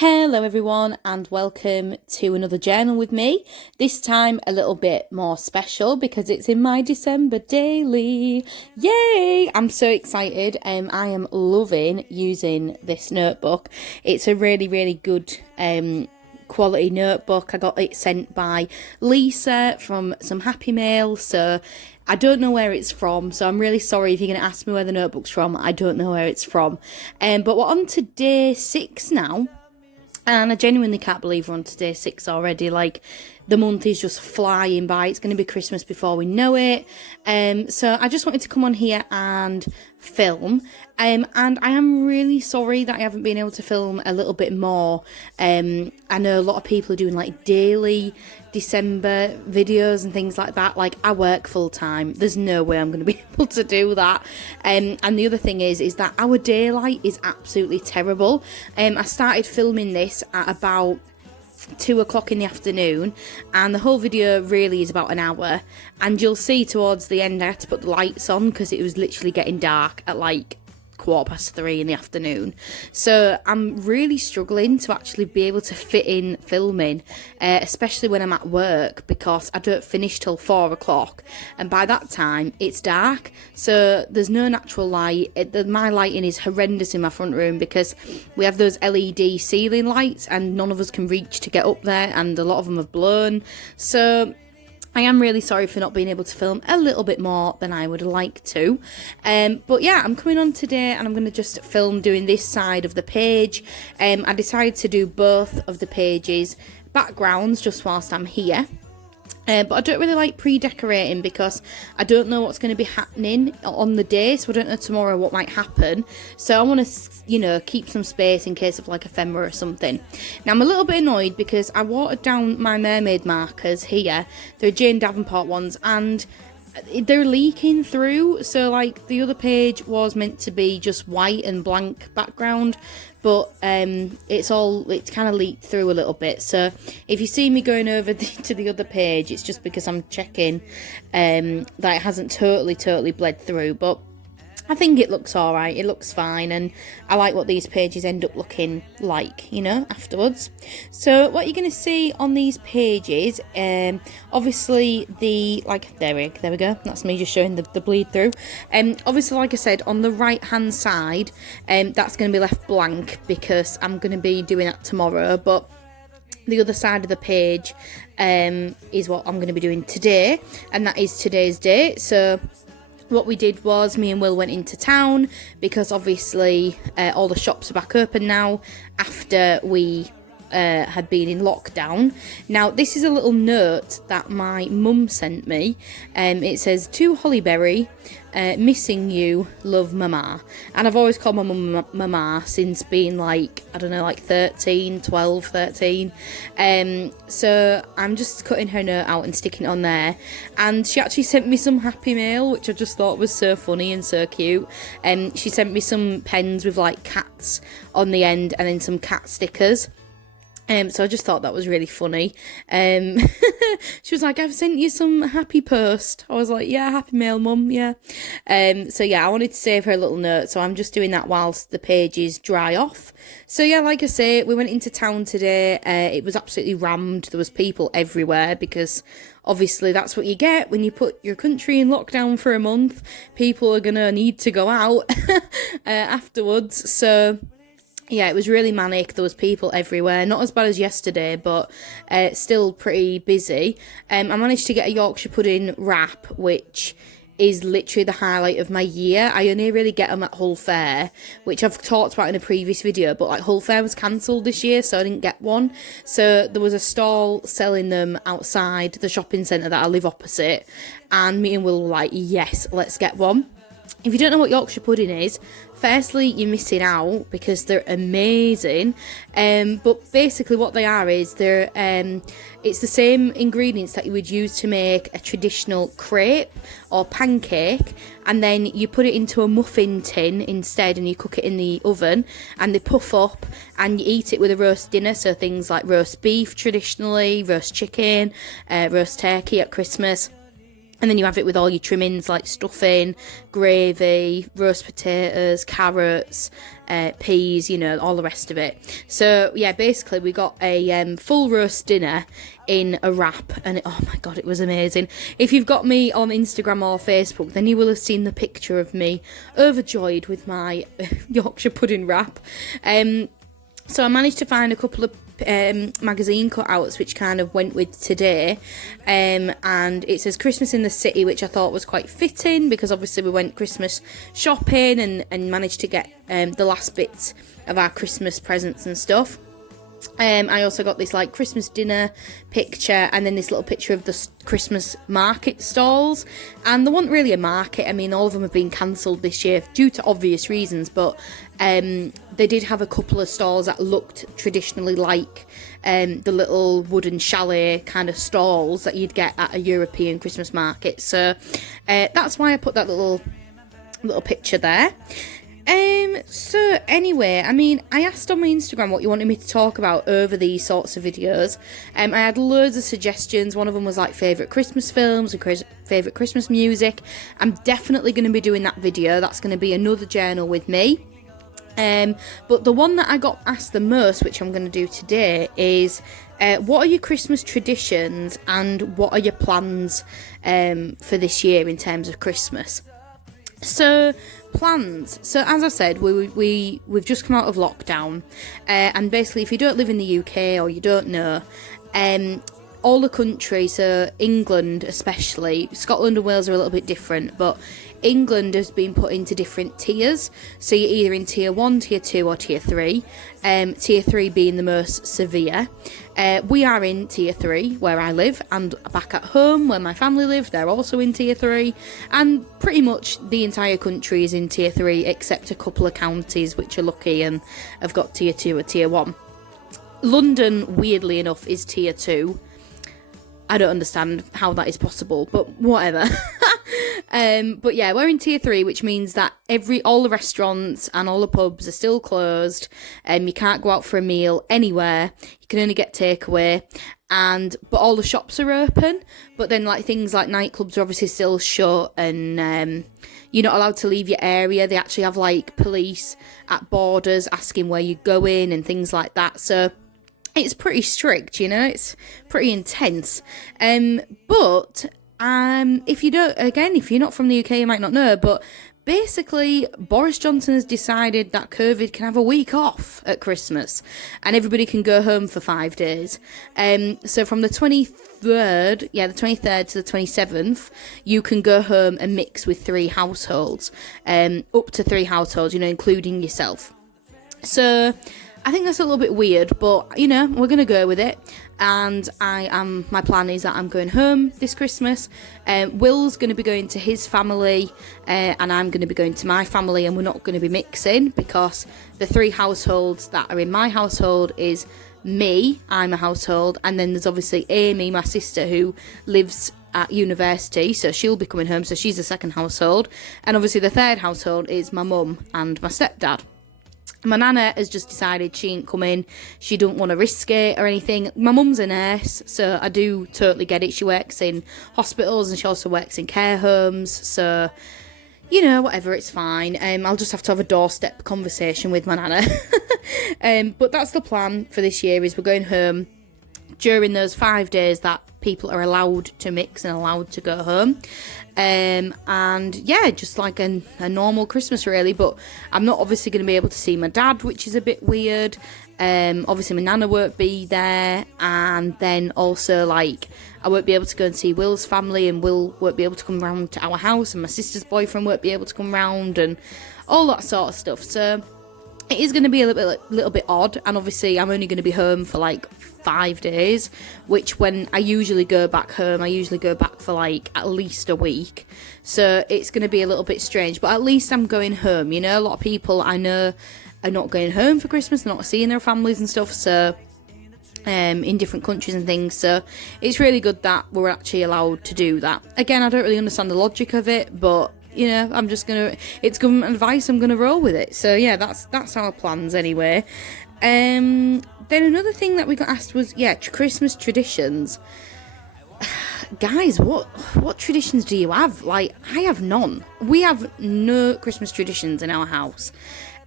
Hello everyone and welcome to another journal with me. This time a little bit more special because it's in my December daily. Yay! I'm so excited. I am loving using this notebook. It's a really good quality notebook. I got it sent by Lisa from some Happy Mail, so I don't know where it's from, so I'm really sorry if you're going to ask me where the notebook's from. I don't know where it's from. But we're on to day 6 now. And I genuinely can't believe we're on to day 6 already. Like, the month is just flying by. It's going to be Christmas before we know it. So I just wanted to come on here and film. And I am really sorry that I haven't been able to film a little bit more. I know a lot of people are doing like daily December videos and things like that. Like, I work full time. There's no way I'm going to be able to do that. And the other thing is that our daylight is absolutely terrible. I started filming this at about 2 o'clock in the afternoon, and the whole video really is about an hour, and you'll see towards the end I had to put the lights on because it was literally getting dark at like 3:15 in the afternoon. So I'm really struggling to actually be able to fit in filming, especially when I'm at work, because I don't finish till 4 o'clock, and by that time it's dark, so there's no natural light. My lighting is horrendous in my front room because we have those LED ceiling lights and none of us can reach to get up there, and a lot of them have blown. So I am really sorry for not being able to film a little bit more than I would like to. But yeah, I'm coming on today and I'm going to just film doing this side of the page. I decided to do both of the pages backgrounds just whilst I'm here. But I don't really like pre-decorating because I don't know what's going to be happening on the day, so I don't know tomorrow what might happen. So I want to, keep some space in case of like ephemera or something. Now, I'm a little bit annoyed because I watered down my mermaid markers here. They're Jane Davenport ones, and they're leaking through. So like, the other page was meant to be just white and blank background, but it's kind of leaked through a little bit. So if you see me going over to the other page, it's just because I'm checking that it hasn't totally bled through. But I think it looks alright, it looks fine, and I like what these pages end up looking like, afterwards. So what you're going to see on these pages, obviously there we go, that's me just showing the bleed through. Obviously, like I said, on the right hand side, that's going to be left blank because I'm going to be doing that tomorrow, but the other side of the page is what I'm going to be doing today, and that is today's date. So what we did was me and Will went into town because obviously all the shops are back open now after we had been in lockdown. Now, this is a little note that my mum sent me. It says, "To Hollyberry, missing you, love Mama." And I've always called my mum Mama since being like 13. So I'm just cutting her note out and sticking it on there. And she actually sent me some Happy Mail, which I just thought was so funny and so cute. She sent me some pens with like cats on the end and then some cat stickers. So I just thought that was really funny. She was like, "I've sent you some happy post." I was like, "Yeah, Happy Mail, mum, yeah." So yeah, I wanted to save her a little note, so I'm just doing that whilst the pages dry off. So yeah, like I say, we went into town today. It was absolutely rammed. There was people everywhere because obviously that's what you get when you put your country in lockdown for a month. People are gonna need to go out afterwards. So yeah, it was really manic. There was people everywhere. Not as bad as yesterday, but still pretty busy. I managed to get a Yorkshire pudding wrap, which is literally the highlight of my year. I only really get them at Hull Fair, which I've talked about in a previous video, but like Hull Fair was cancelled this year, so I didn't get one. So there was a stall selling them outside the shopping centre that I live opposite, and me and Will were like, yes, let's get one. If you don't know what Yorkshire pudding is, firstly, you're missing out because they're amazing. But basically what they are is it's the same ingredients that you would use to make a traditional crepe or pancake, and then you put it into a muffin tin instead and you cook it in the oven and they puff up, and you eat it with a roast dinner. So things like roast beef traditionally, roast chicken, roast turkey at Christmas. And then you have it with all your trimmings like stuffing, gravy, roast potatoes, carrots, peas, you know, all the rest of it. So, yeah, basically we got a full roast dinner in a wrap. And oh my God, it was amazing. If you've got me on Instagram or Facebook, then you will have seen the picture of me overjoyed with my Yorkshire pudding wrap. So I managed to find a couple of magazine cutouts which kind of went with today, and it says Christmas in the City, which I thought was quite fitting because obviously we went Christmas shopping and managed to get the last bits of our Christmas presents and stuff. I also got this like Christmas dinner picture and then this little picture of the Christmas market stalls, and there wasn't really a market. I mean, all of them have been cancelled this year due to obvious reasons, but they did have a couple of stalls that looked traditionally like the little wooden chalet kind of stalls that you'd get at a European Christmas market. So that's why I put that little picture there. So anyway, I mean, I asked on my Instagram what you wanted me to talk about over these sorts of videos. I had loads of suggestions. One of them was like favourite Christmas films and favourite Christmas music. I'm definitely going to be doing that video. That's going to be another journal with me. But the one that I got asked the most, which I'm going to do today, is what are your Christmas traditions and what are your plans for this year in terms of Christmas? So plans. So as I said, we've just come out of lockdown, and basically, if you don't live in the UK or you don't know, all the countries, so England especially, Scotland and Wales are a little bit different, but England has been put into different tiers. So you're either in tier 1, tier 2 or tier 3, tier 3 being the most severe. We are in tier 3 where I live, and back at home where my family live, they're also in tier 3, and pretty much the entire country is in tier 3 except a couple of counties which are lucky and have got tier 2 or tier 1. London, weirdly enough, is tier 2. I don't understand how that is possible, but whatever. But yeah, we're in tier 3, which means that all the restaurants and all the pubs are still closed. You can't go out for a meal anywhere. You can only get takeaway, but all the shops are open. But then like things like nightclubs are obviously still shut, and you're not allowed to leave your area. They actually have like police at borders asking where you're going and things like that. So it's pretty strict, you know, it's pretty intense. But if you're not from the UK, you might not know, but basically Boris Johnson has decided that COVID can have a week off at Christmas and everybody can go home for 5 days. So from the 23rd to the 27th, you can go home and mix with 3 households, up to 3 households, you know, including yourself. So I think that's a little bit weird, but, you know, we're going to go with it. And my plan is that I'm going home this Christmas. Will's going to be going to his family, and I'm going to be going to my family, and we're not going to be mixing because the 3 households that are in my household is me, I'm a household, and then there's obviously Amy, my sister, who lives at university, so she'll be coming home, so she's the second household. And obviously the third household is my mum and my stepdad. My nana has just decided she ain't coming. She don't want to risk it or anything. My mum's a nurse, so I do totally get it. She works in hospitals and she also works in care homes. So, you know, whatever, it's fine. I'll just have to have a doorstep conversation with my nana. But that's the plan for this year, is we're going home during those 5 days that people are allowed to mix and allowed to go home. And yeah, just like a normal Christmas really, but I'm not obviously going to be able to see my dad, which is a bit weird. Obviously my nana won't be there, and then also like I won't be able to go and see Will's family, and Will won't be able to come round to our house, and my sister's boyfriend won't be able to come round, and all that sort of stuff. So it is going to be a little bit odd, and obviously I'm only going to be home for like 5 days, which when I usually go back home, I usually go back for like at least a week. So it's going to be a little bit strange, but at least I'm going home. You know, a lot of people I know are not going home for Christmas, they're not seeing their families and stuff, so in different countries and things. So it's really good that we're actually allowed to do that. Again, I don't really understand the logic of it, but you know, I'm just gonna, it's government advice, I'm gonna roll with it. So yeah, that's our plans anyway. Then another thing that we got asked was, Christmas traditions. guys, what traditions do you have? Like, I have none. We have no Christmas traditions in our house.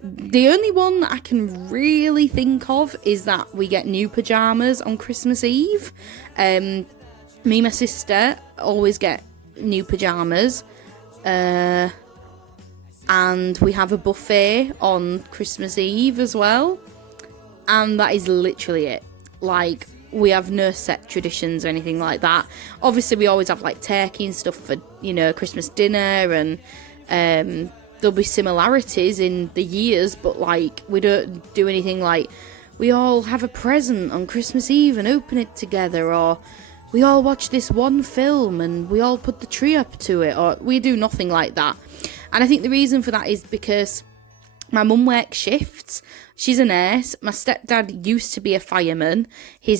The only one that I can really think of is that we get new pyjamas on Christmas Eve. Me and my sister always get new pyjamas. And we have a buffet on Christmas Eve as well. And that is literally it. Like, we have no set traditions or anything like that. Obviously, we always have, like, turkey and stuff for, Christmas dinner, and there'll be similarities in the years, but, like, we don't do anything like we all have a present on Christmas Eve and open it together, or we all watch this one film and we all put the tree up to it, or we do nothing like that. And I think the reason for that is because my mum works shifts. She's a nurse. My stepdad used to be a fireman. He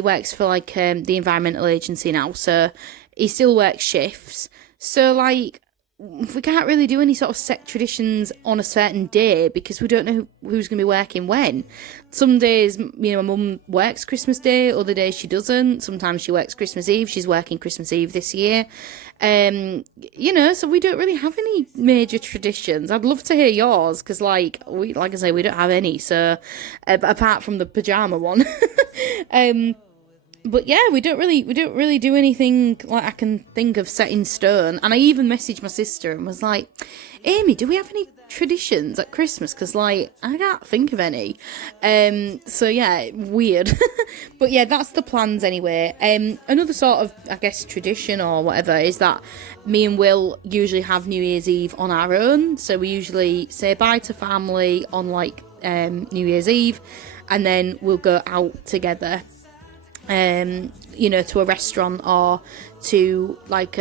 works for, like, the environmental agency now, so he still works shifts. So, like, we can't really do any sort of set traditions on a certain day because we don't know who's going to be working when. Some days, my mum works Christmas Day, other days she doesn't. Sometimes she works Christmas Eve. She's working Christmas Eve this year. So we don't really have any major traditions. I'd love to hear yours because, like I say, we don't have any. So, apart from the pajama one. But yeah, we don't really do anything like I can think of set in stone. And I even messaged my sister and was like, Amy, do we have any traditions at Christmas? Because, like, I can't think of any. So yeah, weird. But yeah, that's the plans anyway. Another sort of, I guess, tradition or whatever is that me and Will usually have New Year's Eve on our own. So we usually say bye to family on, like, New Year's Eve, and then we'll go out together. To a restaurant or to, like,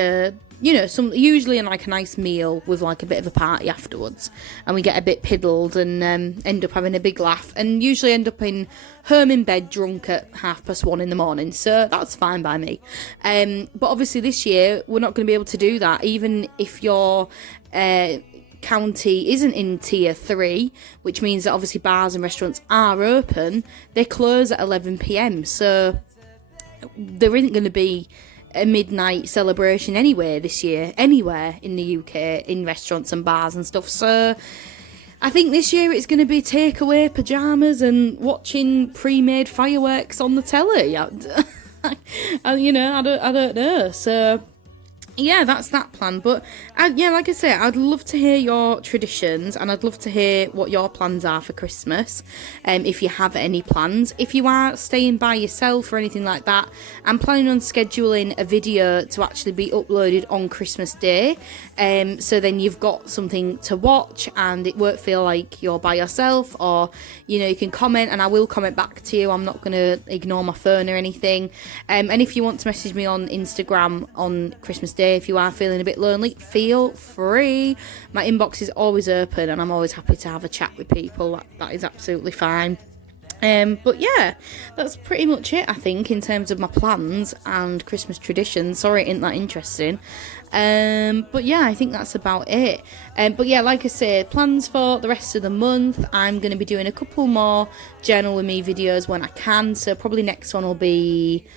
usually in, like, a nice meal with, like, a bit of a party afterwards, and we get a bit piddled and end up having a big laugh, and usually end up home in bed drunk at 1:30 in the morning. So that's fine by me. But obviously this year we're not going to be able to do that, even if your county isn't in tier 3, which means that obviously bars and restaurants are open. They close at 11 p.m, so there isn't going to be a midnight celebration anyway this year, anywhere in the UK, in restaurants and bars and stuff. So I think this year it's going to be takeaway pyjamas and watching pre-made fireworks on the telly. I don't know. So yeah, that's that plan. But like I say, I'd love to hear your traditions, and I'd love to hear what your plans are for Christmas, if you have any plans. If you are staying by yourself or anything like that, I'm planning on scheduling a video to actually be uploaded on Christmas Day, so then you've got something to watch and it won't feel like you're by yourself, or you can comment and I will comment back to you. I'm not going to ignore my phone or anything. And if you want to message me on Instagram on Christmas Day, if you are feeling a bit lonely, feel free. My inbox is always open and I'm always happy to have a chat with people. That is absolutely fine. But yeah, that's pretty much it, I think, in terms of my plans and Christmas traditions. Sorry it ain't that interesting. But yeah, I think that's about it. But yeah, like I said, plans for the rest of the month, I'm going to be doing a couple more Journal With Me videos when I can. So probably next one will be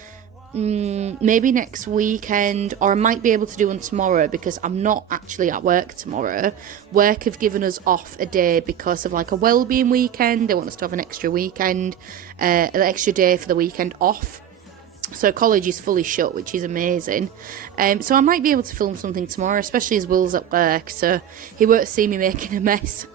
maybe next weekend, or I might be able to do one tomorrow because I'm not actually at work tomorrow. Work have given us off a day because of, like, a wellbeing weekend. They want us to have an extra weekend, an extra day for the weekend off. So college is fully shut, which is amazing. So I might be able to film something tomorrow, especially as Will's at work, so he won't see me making a mess.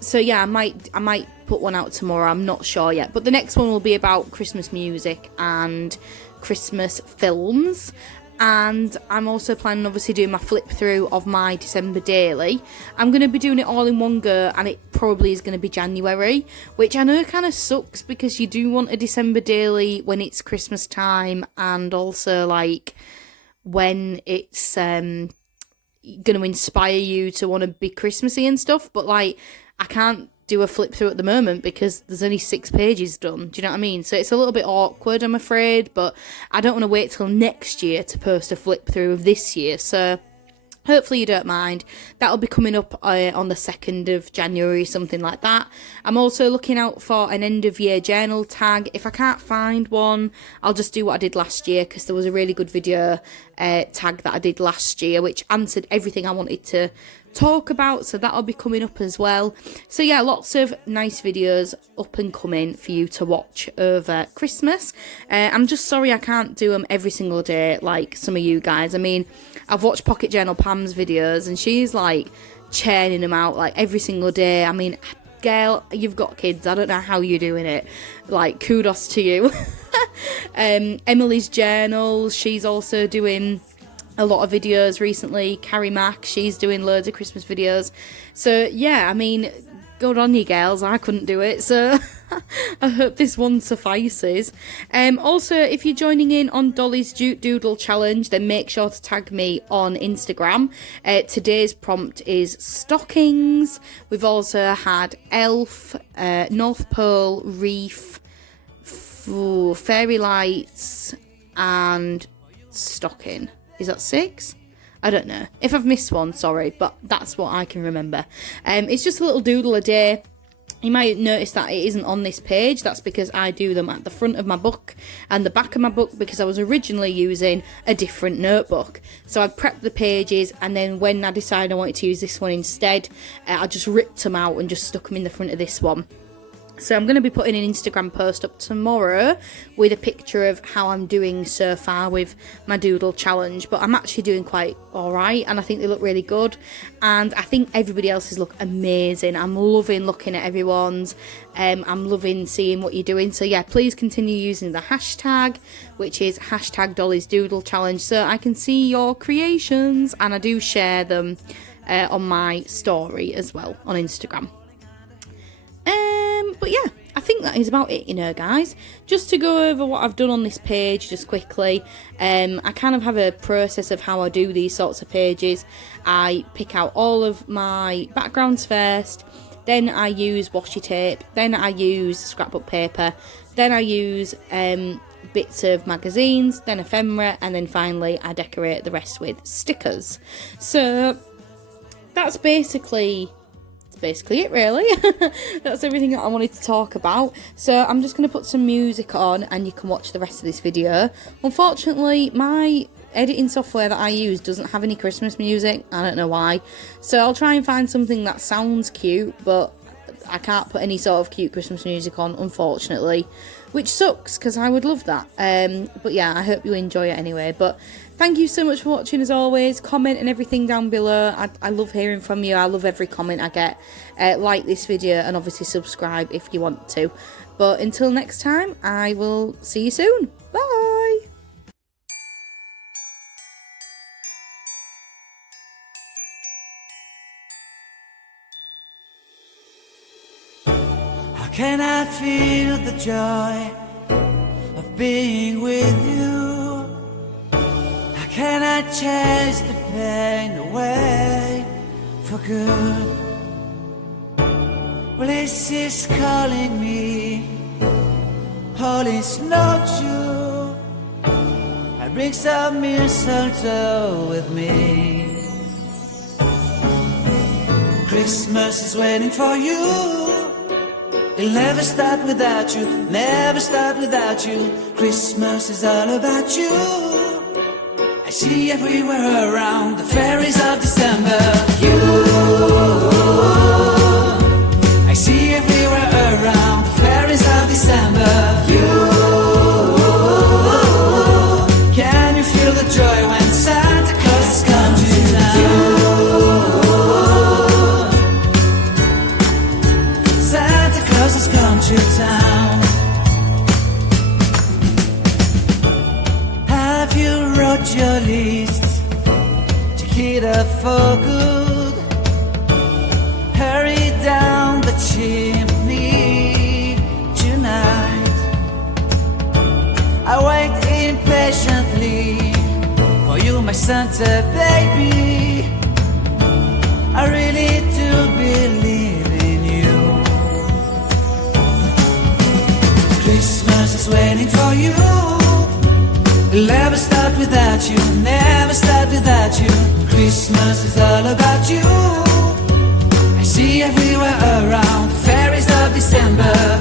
So yeah, I might put one out tomorrow. I'm not sure yet, but the next one will be about Christmas music and Christmas films. And I'm also planning, obviously, doing my flip through of my December daily. I'm going to be doing it all in one go, and it probably is going to be January, which I know kind of sucks because you do want a December daily when it's Christmas time, and also, like, when it's going to inspire you to want to be Christmassy and stuff. But, like, I can't do a flip through at the moment because there's only 6 pages done. Do you know what I mean? So it's a little bit awkward, I'm afraid, but I don't want to wait till next year to post a flip through of this year. So Hopefully you don't mind. That'll be coming up on the 2nd of January, something like that. I'm also looking out for an end of year journal tag. If I can't find one, I'll just do what I did last year, because there was a really good video tag that I did last year which answered everything I wanted to talk about, so that'll be coming up as well. So yeah, lots of nice videos up and coming for you to watch over Christmas. I'm just sorry I can't do them every single day like some of you guys. I mean, I've watched Pocket Journal Pam's videos and she's like churning them out like every single day. I mean, girl, you've got kids, I don't know how you're doing it, like kudos to you. Emily's journals, she's also doing a lot of videos recently. Carrie Mack, she's doing loads of Christmas videos. So yeah, I mean, good on you girls, I couldn't do it, so I hope this one suffices. Also, if you're joining in on Dolly's Doodle Challenge, then make sure to tag me on Instagram. Today's prompt is stockings. We've also had elf, North Pole, reef, fairy lights, and stocking. Is that 6? I don't know. If I've missed one, sorry, but that's what I can remember. It's just a little doodle a day. You might notice that it isn't on this page. That's because I do them at the front of my book and the back of my book, because I was originally using a different notebook. So I prepped the pages, and then when I decided I wanted to use this one instead, I just ripped them out and just stuck them in the front of this one. So I'm going to be putting an Instagram post up tomorrow with a picture of how I'm doing so far with my doodle challenge. But I'm actually doing quite alright, and I think they look really good. And I think everybody else's look amazing. I'm loving looking at everyone's. I'm loving seeing what you're doing. So yeah, please continue using the hashtag, which is hashtag Dolly's Doodle Challenge, so I can see your creations. And I do share them on my story as well on Instagram. But yeah, I think that is about it, you know, guys. Just to go over what I've done on this page just quickly. I kind of have a process of how I do these sorts of pages. I pick out all of my backgrounds first, then I use washi tape, then I use scrapbook paper, then I use bits of magazines, then ephemera, and then finally I decorate the rest with stickers. So that's basically it, really. That's everything that I wanted to talk about. So I'm just going to put some music on and you can watch the rest of this video. Unfortunately, my editing software that I use doesn't have any Christmas music. I don't know why. So I'll try and find something that sounds cute, but I can't put any sort of cute Christmas music on, unfortunately, which sucks because I would love that. But yeah, I hope you enjoy it anyway. But thank you so much for watching, as always. Comment and everything down below. I love hearing from you. I love every comment I get. Like this video and obviously subscribe if you want to. But until next time, I will see you soon. Bye! How can I feel the joy of being with you? How can I chase the pain away for good? Well, this is calling me, all is not true. I bring some mistletoe with me. Christmas is waiting for you. It'll never start without you, never start without you. Christmas is all about you. I see everywhere around the fairies of December. You, I see everywhere around the fairies of December. You, can you feel the joy when Santa Claus comes to town? Santa Claus has come to town. Have you wrote your list to get up for good? Hurry down the chimney tonight. I wait impatiently for you, my Santa baby. I really do believe in you. Christmas is waiting for you. It'll never start without you, never start without you. Christmas Christmas is all about you. I see everywhere around, fairies of December.